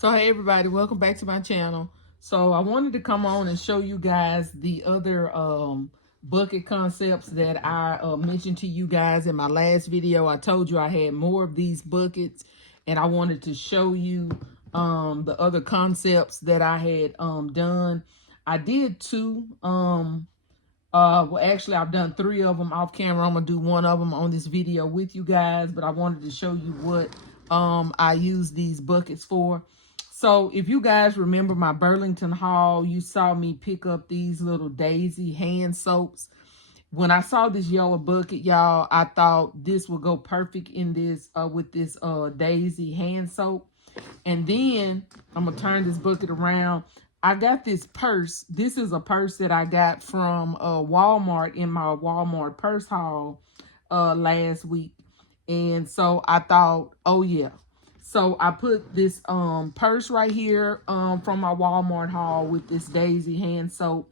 So hey everybody, welcome back to my channel. So I wanted to come on and show you guys the other bucket concepts that I mentioned to you guys in my last video. I told you I had more of these buckets and I wanted to show you the other concepts that I had done. I did two. Well, actually, I've done three of them off camera. I'm gonna do one of them on this video with you guys, but I wanted to show you what I use these buckets for. So if you guys remember my Burlington haul, you saw me pick up these little Daisy hand soaps. When I saw this yellow bucket, y'all, I thought this would go perfect in this with this Daisy hand soap. And then I'm gonna turn this bucket around. I got this purse. This is a purse that I got from Walmart in my Walmart purse haul last week. And so I thought, oh yeah. So I put this purse right here from my Walmart haul with this Daisy hand soap.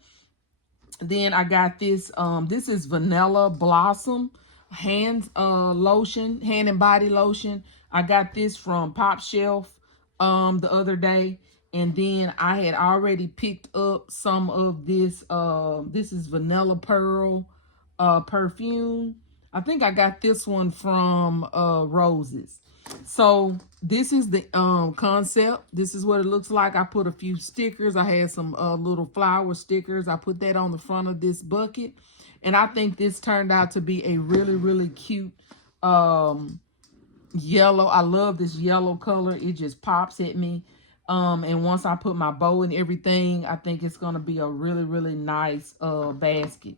Then I got this, this is Vanilla Blossom hand lotion, hand and body lotion. I got this from Pop Shelf the other day. And then I had already picked up some of this, this is Vanilla Pearl perfume. I think I got this one from Roses. So this is the concept. This is what it looks like. I put a few stickers. I had some little flower stickers. I put that on the front of this bucket. And I think this turned out to be a really, really cute yellow. I love this yellow color. It just pops at me. And once I put my bow and everything, I think it's going to be a really, really nice basket.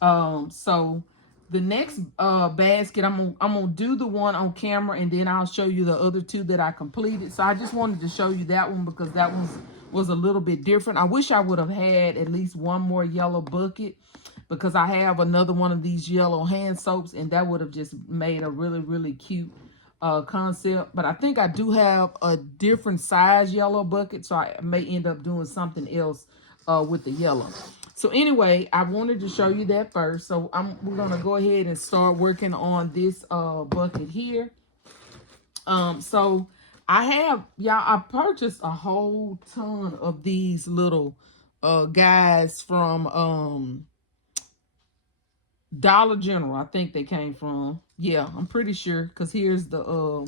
So the next basket, I'm gonna do the one on camera, and then I'll show you the other two that I completed. So I just wanted to show you that one because that one was a little bit different. I wish I would have had at least one more yellow bucket because I have another one of these yellow hand soaps, and that would have just made a really, really cute concept. But I think I do have a different size yellow bucket, so I may end up doing something else with the yellow. So anyway, I wanted to show you that first. So we're gonna go ahead and start working on this bucket here. So I purchased a whole ton of these little guys from Dollar General. I think they came from. Yeah, I'm pretty sure because here's the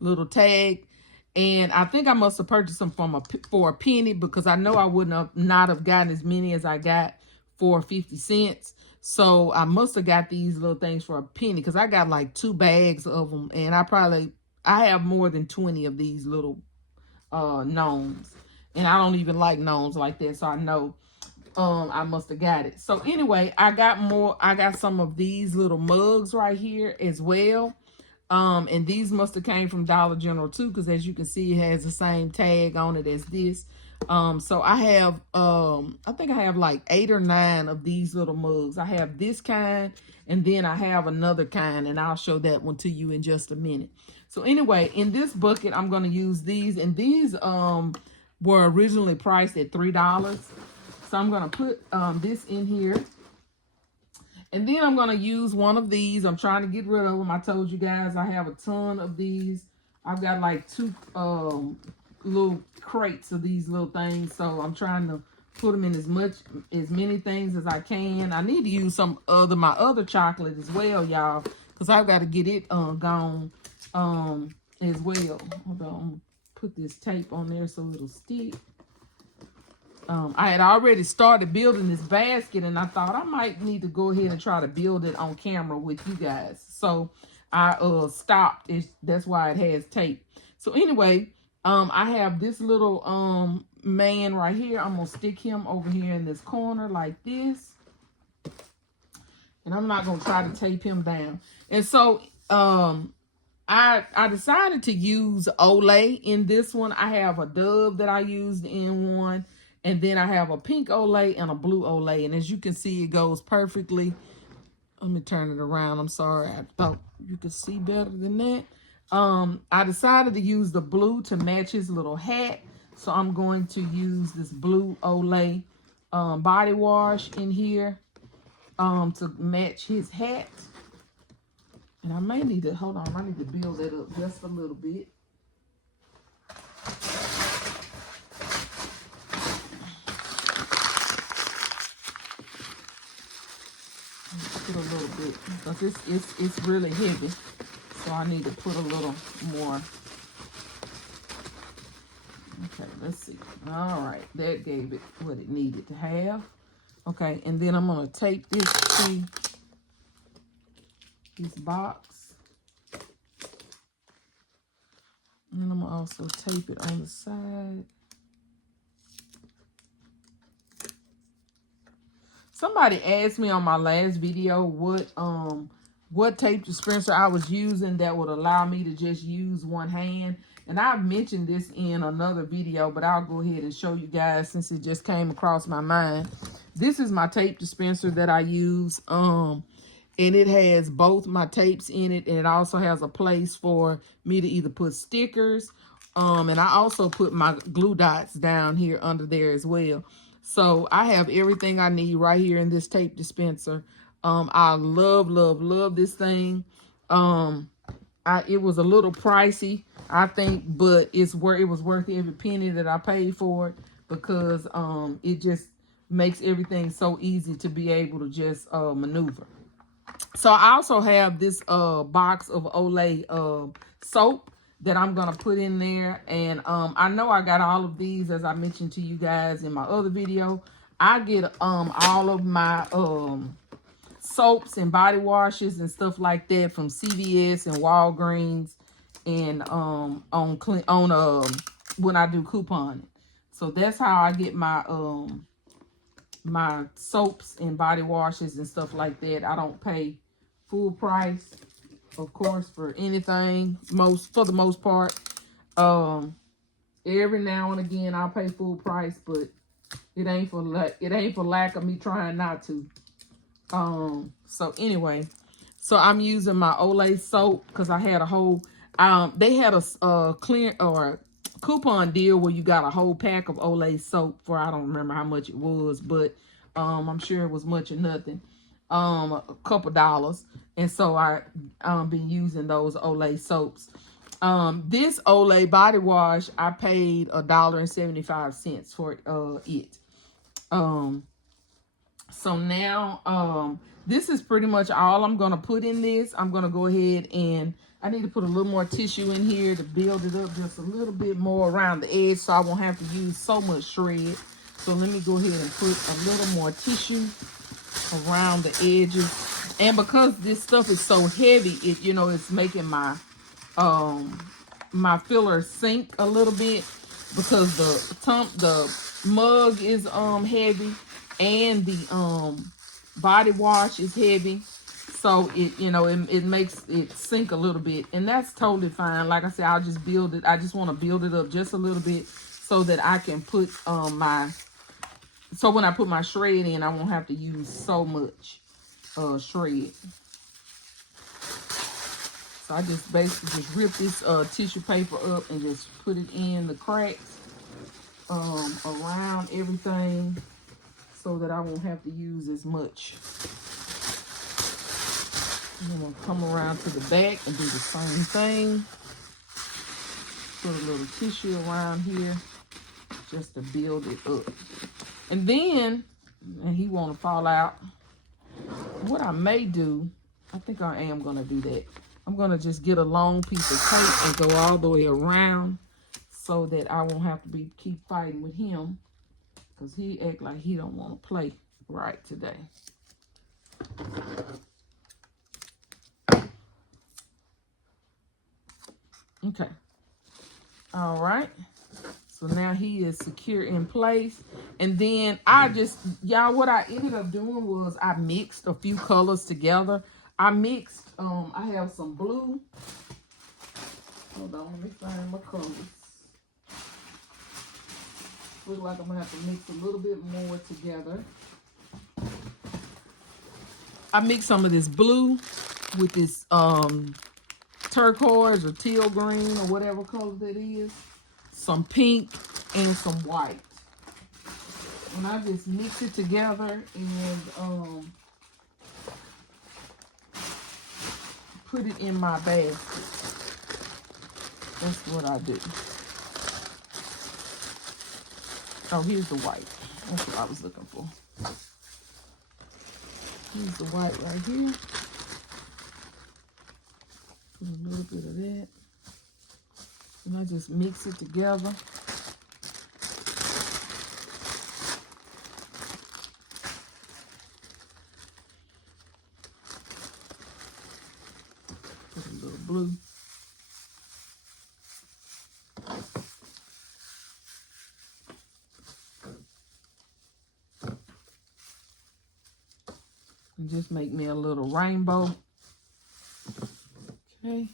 little tag. And I think I must have purchased them for a penny because I know I wouldn't not have gotten as many as I got for 50 cents. So I must have got these little things for a penny because I got like 2 bags of them. And I have more than 20 of these little gnomes. And I don't even like gnomes like that. So I know I must have got it. So anyway, I got some of these little mugs right here as well. And these must have came from Dollar General too, because as you can see, it has the same tag on it as this. So I have, I think I have like 8 or 9 of these little mugs. I have this kind, and then I have another kind, and I'll show that one to you in just a minute. So anyway, in this bucket, I'm going to use these, and these were originally priced at $3. So I'm going to put this in here. And then I'm going to use one of these. I'm trying to get rid of them. I told you guys I have a ton of these. I've got like 2 little crates of these little things. So I'm trying to put them in as many things as I can. I need to use my other chocolate as well, y'all. Because I've got to get it gone as well. Hold on. I'm going to put this tape on there so it'll stick. I had already started building this basket, and I thought I might need to go ahead and try to build it on camera with you guys. So I stopped. That's why it has tape. So anyway, I have this little man right here. I'm gonna stick him over here in this corner like this, and I'm not gonna try to tape him down. And so I decided to use Olay in this one. I have a Dove that I used in one. And then I have a pink Olay and a blue Olay. And as you can see, it goes perfectly. Let me turn it around. I'm sorry. I thought you could see better than that. I decided to use the blue to match his little hat. So I'm going to use this blue Olay body wash in here to match his hat. And I may need to, hold on, I need to build that up just a little bit. bit because it's really heavy. So I need to put a little more. Okay, let's see. All right, that gave it what it needed to have. Okay, and then I'm gonna tape this to this box. And I'm gonna also tape it on the side. Somebody asked me on my last video what tape dispenser I was using that would allow me to just use one hand. And I've mentioned this in another video, but I'll go ahead and show you guys since it just came across my mind. This is my tape dispenser that I use. And it has both my tapes in it, and it also has a place for me to either put stickers. And I also put my glue dots down here under there as well. So I have everything I need right here in this tape dispenser. I love this thing. It was a little pricey, I think, but it was worth every penny that I paid for it because it just makes everything so easy to be able to just maneuver. So I also have this box of Olay soap that I'm gonna put in there, and I know I got all of these as I mentioned to you guys in my other video. I get all of my soaps and body washes and stuff like that from CVS and Walgreens, and when I do couponing. So that's how I get my my soaps and body washes and stuff like that. I don't pay full price, of course, for anything, for the most part. Every now and again I'll pay full price, but it ain't for lack of me trying not to. So anyway, so I'm using my Olay soap because I had a whole they had a clear or coupon deal where you got a whole pack of Olay soap for, I don't remember how much it was, but I'm sure it was much or nothing, a couple dollars. And so I been using those Olay soaps. This Olay body wash, I paid $1.75 for it. So now this is pretty much all I'm gonna put in this. I'm gonna go ahead and I need to put a little more tissue in here to build it up just a little bit more around the edge so I won't have to use so much shred. So let me go ahead and put a little more tissue around the edges. And because this stuff is so heavy, it's making my my filler sink a little bit because the mug is heavy and the body wash is heavy. So it makes it sink a little bit, and that's totally fine. Like I said, I'll just build it. I just want to build it up just a little bit so that I can put so when I put my shred in, I won't have to use so much shred. So I just basically just rip this tissue paper up and just put it in the cracks around everything so that I won't have to use as much. And I'm going to come around to the back and do the same thing. Put a little tissue around here just to build it up. And then, and he want to fall out, what I may do, I think I am going to do that. I'm going to just get a long piece of tape and go all the way around so that I won't have to keep fighting with him because he act like he don't want to play right today. Okay. All right. So now he is secure in place. And then what I ended up doing was I mixed a few colors together. I mixed, I have some blue. Hold on, let me find my colors. Looks like I'm gonna have to mix a little bit more together. I mixed some of this blue with this turquoise or teal green or whatever color that is, some pink and some white. And I just mix it together and put it in my basket. That's what I do. Oh, here's the white. That's what I was looking for. Here's the white right here. Put a little bit of that. And I just mix it together. Put a little blue. And just make me a little rainbow. Okay.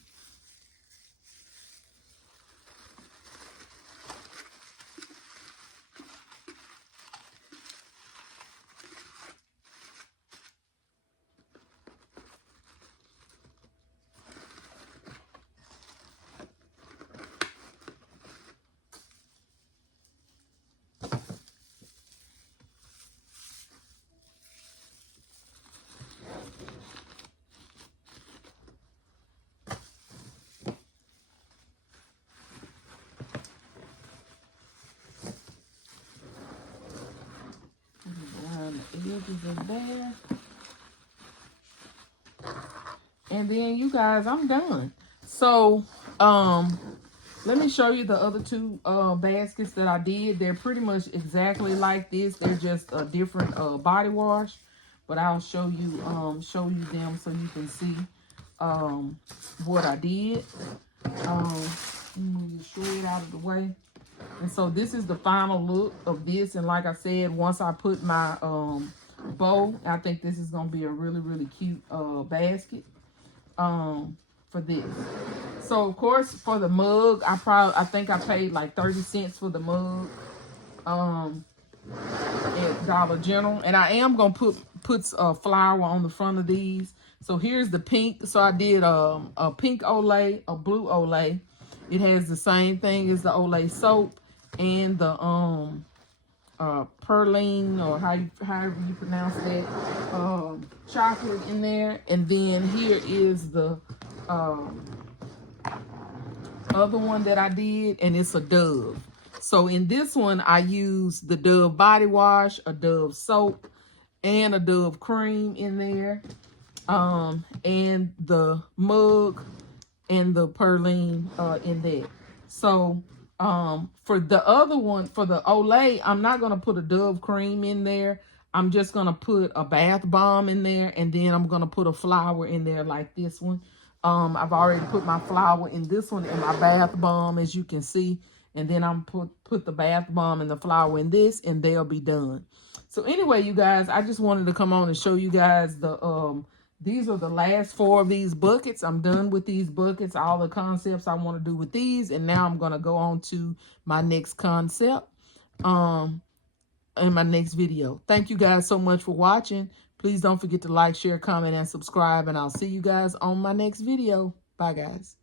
Edges of there. And then you guys, I'm done. So let me show you the other two baskets that I did. They're pretty much exactly like this. They're just a different body wash, but I'll show you them so you can see what I did. Let me move the shred out of the way. And so this is the final look of this. And like I said, once I put my bow, I think this is gonna be a really, really cute basket for this. So of course for the mug, I think I paid like 30 cents for the mug at Dollar General. And I am gonna put a flower on the front of these. So here's the pink. So I did a pink Olay, a blue Olay. It has the same thing as the Olay soap and the perline, or however you pronounce that, chocolate in there. And then here is the other one that I did, and it's a Dove. So in this one, I used the Dove body wash, a Dove soap, and a Dove cream in there, and the mug and the perline in there. So for the other one, for the Olay, I'm not going to put a Dove cream in there. I'm just going to put a bath bomb in there, and then I'm going to put a flower in there like this one. I've already put my flower in this one and my bath bomb, as you can see. And then I'm put the bath bomb and the flower in this, and they'll be done. So anyway, you guys, I just wanted to come on and show you guys the these are the last 4 of these buckets. I'm done with these buckets, all the concepts I want to do with these. And now I'm going to go on to my next concept in my next video. Thank you guys so much for watching. Please don't forget to like, share, comment, and subscribe. And I'll see you guys on my next video. Bye, guys.